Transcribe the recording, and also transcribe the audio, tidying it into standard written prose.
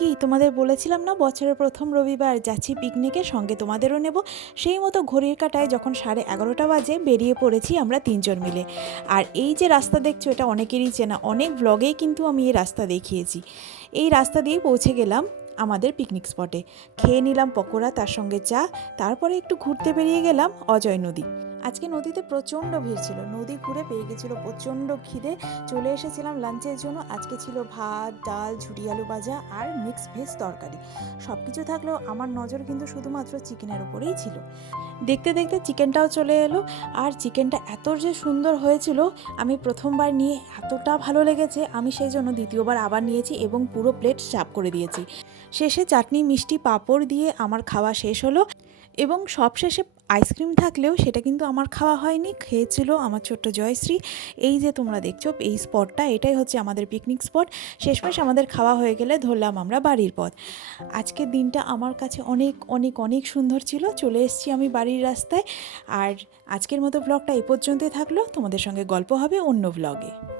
কি তোমাদের বলেছিলাম না বছরের প্রথম রবিবার যাচ্ছি পিকনিকে, সঙ্গে তোমাদেরও নেব। সেই মতো ঘড়ির কাঁটায় যখন 11:30 বাজে বেরিয়ে পড়েছি আমরা তিনজন মিলে। আর এই যে রাস্তা দেখছো এটা অনেকেরই চেনা, অনেক ব্লগেই কিন্তু আমি এই রাস্তা দেখিয়েছি। এই রাস্তা দিয়েই পৌঁছে গেলাম আমাদের পিকনিক স্পটে। খেয়ে নিলাম পকোড়া, তার সঙ্গে চা। তারপরে একটু ঘুরতে বেরিয়ে গেলাম অজয় নদী। আজকে নদীতে প্রচণ্ড ভিড় ছিল, নদী ঘুরে পেয়ে গেছিলো প্রচণ্ড খিদে। চলে এসেছিলাম লাঞ্চের জন্য। আজকে ছিল ভাত, ডাল, ঝুরি আলু ভাজা আর মিক্স ভেজ তরকারি। সব কিছু থাকলেও আমার নজর কিন্তু শুধুমাত্র চিকেনের উপরেই ছিল। দেখতে দেখতে চিকেনটাও চলে এলো। আর চিকেনটা এত যে সুন্দর হয়েছিল, আমি প্রথমবার নিয়ে এতটা ভালো লেগেছে, আমি সেই জন্য দ্বিতীয়বার আবার নিয়েছি এবং পুরো প্লেট সাফ করে দিয়েছি। শেষে চাটনি, মিষ্টি, পাঁপড় দিয়ে আমার খাওয়া শেষ হলো। এবং সবশেষে আইসক্রিম থাকলেও সেটা কিন্তু আমার খাওয়া হয়নি, খেয়েছিল আমার ছোট্ট জয়শ্রী। এই যে তোমরা দেখছো এই স্পটটা, এটাই হচ্ছে আমাদের পিকনিক স্পট। শেষমেশ আমাদের খাওয়া হয়ে গেলে ধরলাম আমরা বাড়ির পথ। আজকের দিনটা আমার কাছে অনেক অনেক অনেক সুন্দর ছিল। চলে এসেছি আমি বাড়ির রাস্তায়। আর আজকের মতো ব্লগটা এই পর্যন্তই থাকলো। তোমাদের সঙ্গে গল্প হবে অন্য ব্লগে।